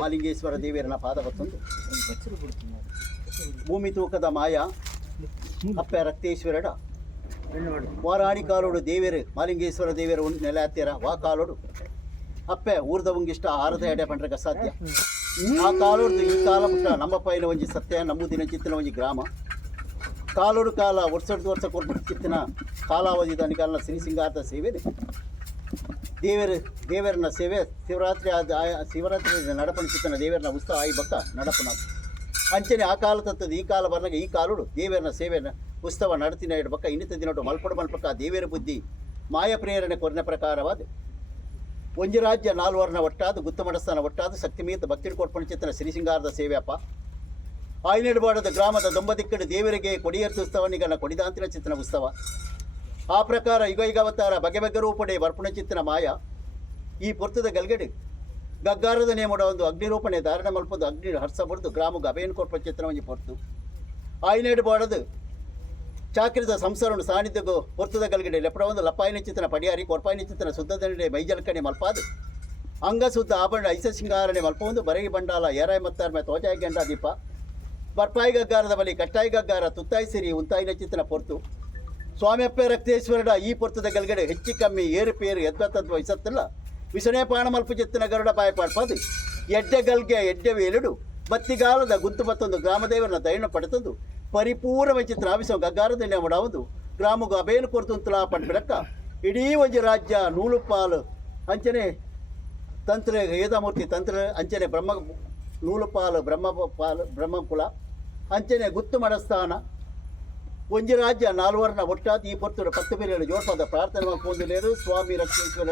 ಮಾಲಿಂಗೇಶ್ವರ ದೇವಿಯರನ್ನ ಪಾದವತ್ತೊಂದು ಭೂಮಿ ತೂಕದ ಮಾಯ ಅಪ್ಪ ರಕ್ತೇಶ್ವರಡ ವಾರಾಣಿ ಕಾಲೋಡು ದೇವಿಯರು ಮಾಲಿಂಗೇಶ್ವರ ದೇವಿಯರ ನೆಲ ಹತ್ತಿರ ವಾ ಕಾಲೋಡು ಅಪ್ಪೆ ಊರ್ದವಂಗಿಷ್ಟ ಆರದ ಎಡೆ ಪಂಡ್ರಗ ಸಾಧ್ಯ ಆ ಕಾಲೋಡು ಈ ಕಾಲ ಬಿಟ್ಟ ನಮ್ಮ ಪೈನ ಒಂಜಿ ಸತ್ಯ ನಮ್ಮೂದಿನ ಚಿತ್ತಿನ ಒಂಜಿ ಗ್ರಾಮ ಕಾಲೋಡು ಕಾಲ ವರ್ಷ ಕೊರ್ಪಚ್ಚಿತ್ತಿನ ಕಾಲಾವಧಿ ದಾನಿಕಾಲನ ಸಿಂಗಾರದ ಸೇವೆ ದೇವರನ್ನ ಸೇವೆ ಶಿವರಾತ್ರಿ ನಡಪಣಿಸಿತ್ತಿನ ದೇವರನ್ನ ಉತ್ಸವ ಆಯಿ ಬಕ್ಕ ನಡಪನ ಅಂಚನೆ ಆ ಕಾಲ ತತ್ತದ ಈ ಕಾಲ ಬರ್ನಾಗ ಈ ಕಾಲುಡು ದೇವರನ್ನ ಸೇವೆನ ಉತ್ಸವ ನಡತಿನ ಬಕ್ಕ ಇನ್ನಿತ ದಿನೋಟು ಮಲ್ಪಕ್ಕ ದೇವರ ಬುದ್ಧಿ ಮಾಯ ಪ್ರೇರಣೆ ಕೊರನ ಪ್ರಕಾರವಾದ ಒಂಜಿ ರಾಜ್ಯ ನಾಲ್ವರ್ನ ಒಟ್ಟಾದ ಗುತ್ತಮಡಸ್ಥಾನ ಒಟ್ಟಾದ ಶಕ್ತಿಮೀತ ಭಕ್ತಿ ಕೊರ್ಪಣಿಸಿತ್ತಿನ ಸಿಂಗಾರದ ಸೇವೆಯಪ್ಪ ಆಯ್ನೆಡುಬಾಡದ ಗ್ರಾಮದ ದೊಂಬದಿಕ್ಕಡು ದೇವರಿಗೆ ಕೊಡಿಯರ್ತು ಉತ್ಸವನಿಗನ ಕೊಡಿದಾಂತಿನ ಚಿತ್ತನ ಉತ್ಸವ ಆ ಪ್ರಕಾರ ಯುಗವತಾರ ಬಗೆ ರೂಪಡೆ ವರ್ಪುಣ ಚಿತ್ತನ ಮಾಯ ಈ ಪೊರ್ತದ ಗಲ್ಗಡೆ ಗಗ್ಗಾರದ ನೇಮಡ ಒಂದು ಅಗ್ನಿರೂಪಣೆ ಧಾರಣ ಮಲ್ಪದು ಅಗ್ನಿ ಹರ್ಸ ಬಡ್ದು ಗ್ರಾಮಕ್ಕೆ ಅಭಯನ್ ಕೊರ್ಪ ಚಿತ್ತನ ಒಂಜಿ ಪೊರ್ತು ಆಯ್ನೆಡುಬಾಡದು ಚಾಕ್ರಿದ ಸಂಸಾರವನ್ನು ಸಾನ್ನಿಧ್ಯಗೂ ಪೊರ್ತದ ಗಲ್ಗಡೆ ಲೆಪಡ ಒಂದು ಲಪ್ಪಾಯಿನ ಚಿತ್ತನ ಪಡಿಯಾರಿ ಕೊರ್ಪಾಯಿನ ಚಿತ್ತನ ಸುದ್ದದನೆ ಮೈಜಲಕಣೆ ಮಲ್ಪಾದು ಅಂಗ ಸುದ್ದ ಆಭರಣ ಐಸ ಸಿಂಗಾರಣೆ ಮಲ್ಪ ಒಂದು ಬರಗಿ ಬಂಡಾಲ ಏರಾಯ ಮತ್ತಾರ ತೋಜಾಯಿ ಗಂಡ ದೀಪ ಬರ್ಪಾಯಿ ಗಗ್ಗಾರದ ಬಳಿ ಕಟ್ಟಾಯಿ ಗಗ್ಗಾರ ತುತ್ತಾಯಿ ಸಿರಿ ಉಂತಾಯಿನ ಚಿತ್ತನ ಪೊರ್ತು ಸ್ವಾಮಿಯಪ್ಪ ರಕ್ತೇಶ್ವರಡ ಈ ಪೊರ್ತದ ಗಲ್ಗಡೆ ಹೆಚ್ಚು ಕಮ್ಮಿ ಏರುಪೇರು ಎದ್ವತ್ತದ್ವ ವಯಸ್ಸತ್ತಲ್ಲ ವಿಸಣೆ ಪಾಣ ಮಲ್ಪ ಚಿತ್ತನ ಗರುಡ ಬಾಯ ಪಾಡ್ಪದು ಎಡ್ಡೆ ಗಲ್ಗೆ ಎಡ್ಡೆ ವೇಲುಡು ಬತ್ತಿಗಾಲದ ಗುಂತು ಮತ್ತೊಂದು ಗ್ರಾಮದೇವರನ್ನ ದಯಣ ಪಡೆತಂದು ಪರಿಪೂರ್ಣ ಚಿತ್ರ ಆವಿಸ ಗಗ್ಗಾರದ ನೆಮಡಾವುದು ಗ್ರಾಮಗೂ ಅಬೇನು ಕೊರತು ತುಲಾ ಪಡ್ಬಿಡಕ್ಕ ಇಡೀ ಒಂಜಿ ರಾಜ್ಯ ನೂಲು ಪಾಲು ಅಂಚನೆ ತಂತ್ರ ವೇದಮೂರ್ತಿ ತಂತ್ರ ಅಂಚನೆ ನೂಲು ಪಾಲು ಬ್ರಹ್ಮಕುಲ ಅಂಚನೆ ಗುತ್ತು ಮಡಸ್ಥಾನ ಒಂಜಿ ರಾಜ್ಯ ನಾಲ್ವರ್ನ ಒಟ್ಟಾದ ಈ ಪೊರ್ತುಡು 10 ಬೇರೆ ಜೋಡ್ಪಾದ ಪ್ರಾರ್ಥನೆ ಮಾಡ್ಕೊಂಡು ಸ್ವಾಮಿ ರಕ್ತೇಶ್ವರ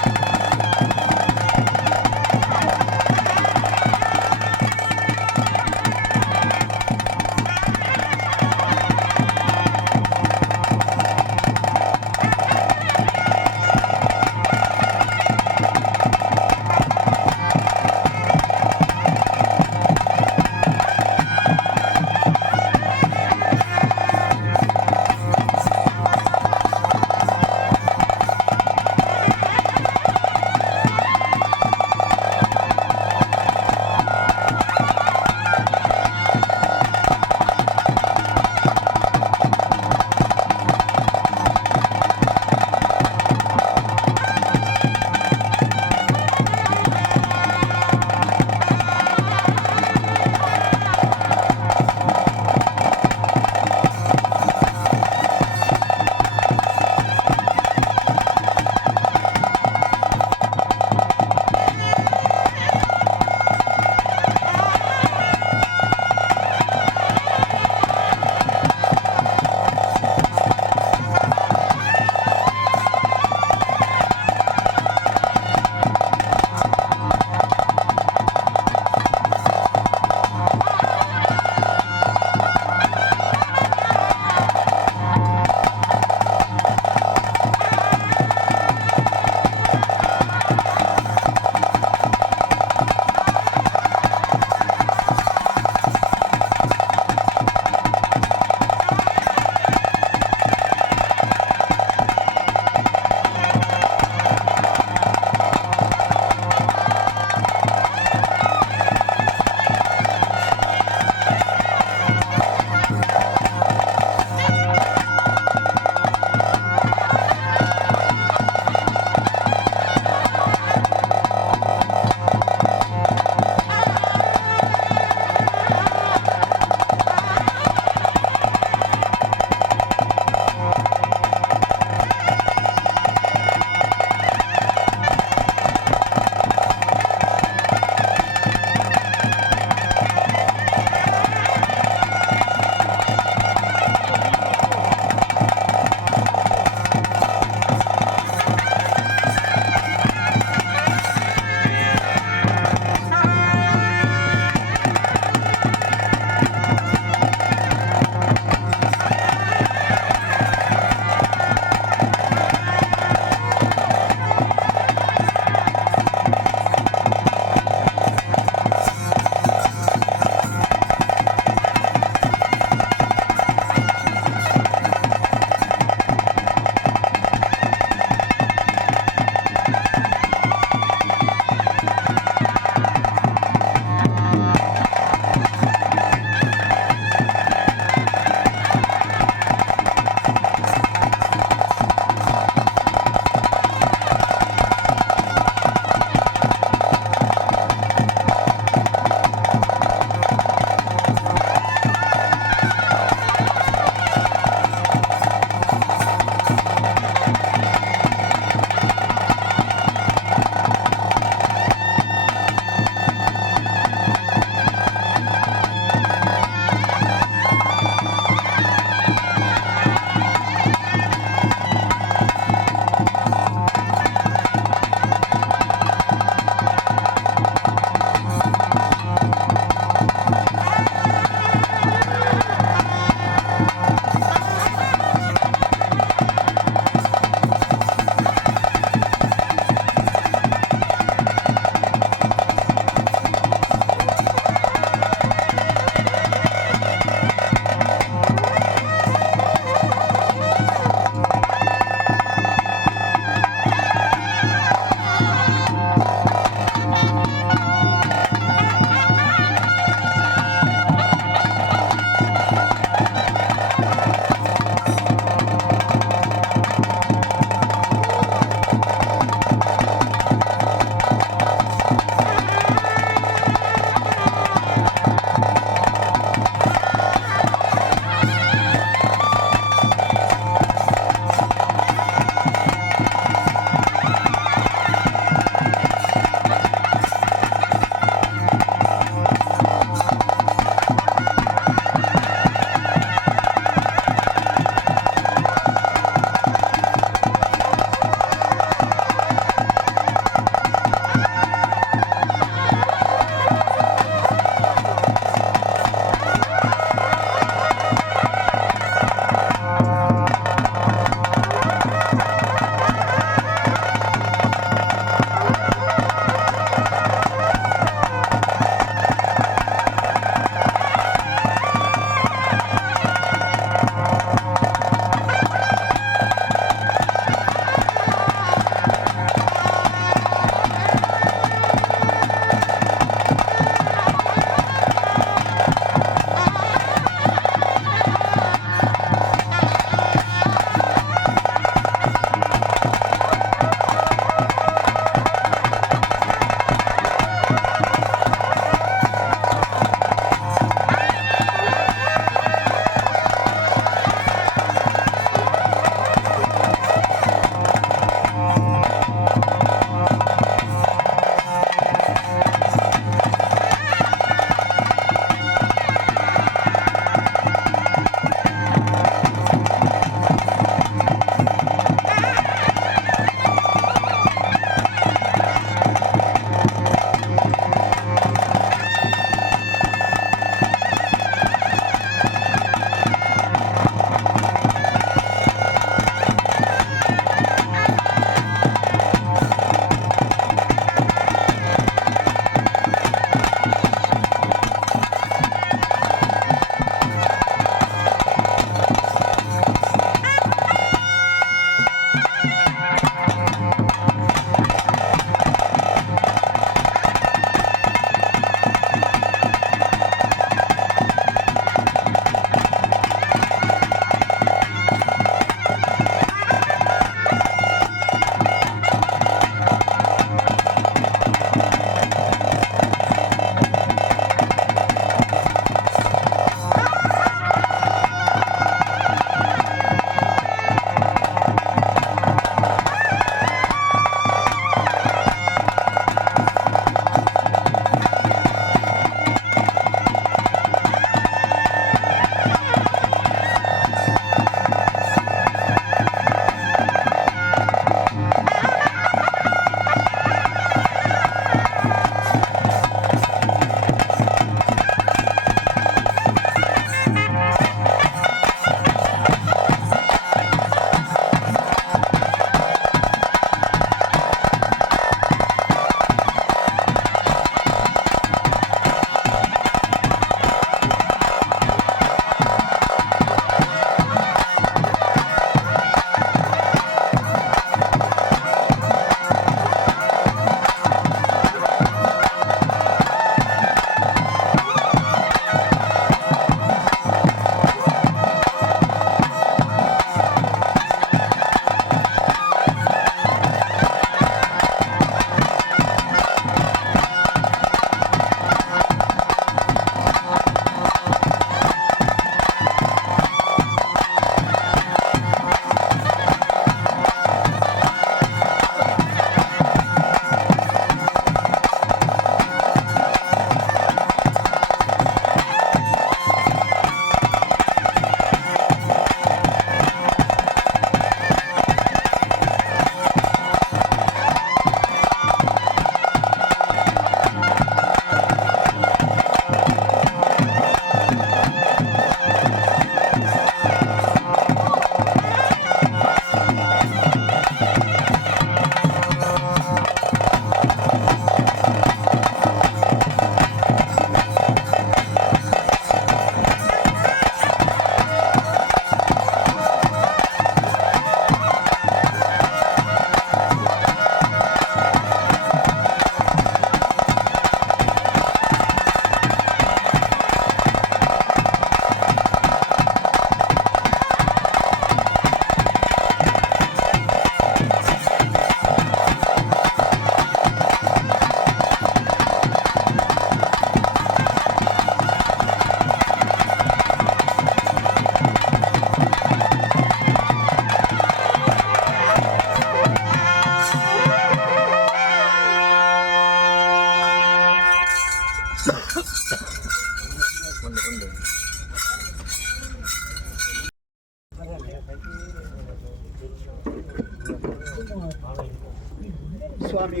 ಸ್ವಾಮಿ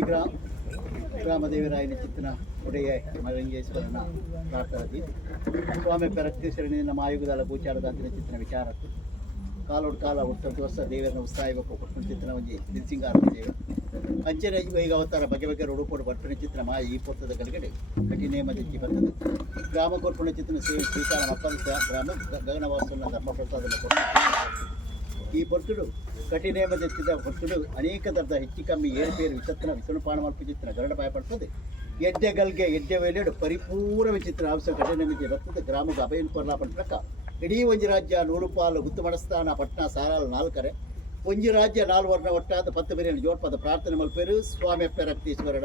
ಗ್ರಾಮದೇವರಾಯನ ಚಿತ್ತನ ಒಡೆಯ ಮಲಿಂಗೇಶ್ವರನ ಪ್ರಾರ್ಥನದಿ ಸ್ವಾಮಿ ರಕ್ತೇಶ್ವರನಿ ನಮ್ಮ ಆಯುಗದ ಗೋಚಾರದಾಂತಿನ ಚಿತ್ತನ ವಿಚಾರತ್ತು ಕಾಲೋಡು ಕಾಲ ವರ್ಷ ದೇವರನ್ನ ಉತ್ಸಾಹಬೇಕು ಕೊಟ್ಟು ಚಿತ್ತನ ಒಂಜಿ ದಿಲ್ಸಿಂಗಾರ ದೇವ ಅಂಚನೆ ಈಗ ಅವತಾರ ಬಗೆ ಬಗೆ ರೂಪೋಡು ಬರ್ತನ ಚಿತ್ರ ಮಾ ಈ ಪೊತ್ತದ ಗಲಗಡೆ ಕಠಿನೇಮ ತೆಚ್ಚಿ ಬರ್ತದೆ ಗ್ರಾಮ ಕೊರ್ಪಣ ಚಿತ್ರನ ಸೇವೆ ಸ್ವೀಕಾರ ಮಪ್ಪಂತ ಗ್ರಾಮ ಗಗನವಾಸನ ಧರ್ಮಪ್ರಸಾದ ಈ ಪೊತ್ತುಡು ಕಠಿನೇಮ ತೆಚ್ಚಿದ ಪೊತ್ತುಡು ಅನೇಕ ದರ್ದ ಹೆಚ್ಚು ಕಮ್ಮಿ ಏರುಪೇರು ವಿಚತ್ತನ ವಿಸಣುಪಾನ ಮಲ್ಪ ಚಿತ್ರ ಗರಡ ಭಯಪಡ್ತದೆ ಎಡ್ಡೆಗಲ್ಗೆ ಎಡ್ಡೆ ವೇಳೆಡು ಪರಿಪೂರ್ಣ ವಿಚಿತ್ರ ಅಂಶ ಕಠಿಣಮಿತಿ ಬರ್ತದೆ ಗ್ರಾಮದ ಅಭಯನ್ ಕೊರ್ಲಾಪಣ ಪ್ರಕಾರ ಇಡೀ ಒಂಜಿ ರಾಜ್ಯ ನೂರುಪಾಲು ಗುತ್ತು ಮಡಸ್ಥಾನ ಪಟ್ನ ಸಾರಾಲು ನಾಲ್ಕರೆ ಒಂಜಿ ರಾಜ್ಯ ನಾಲ್ವರ್ಣ ಒಟ್ಟಾದ 10 ಬಿರಿಯಾನಿ ಜೋಡ್ಪದ ಪ್ರಾರ್ಥನೆ ಮಲ್ಪೇರು ಸ್ವಾಮಿ ರಕ್ತೇಶ್ವರ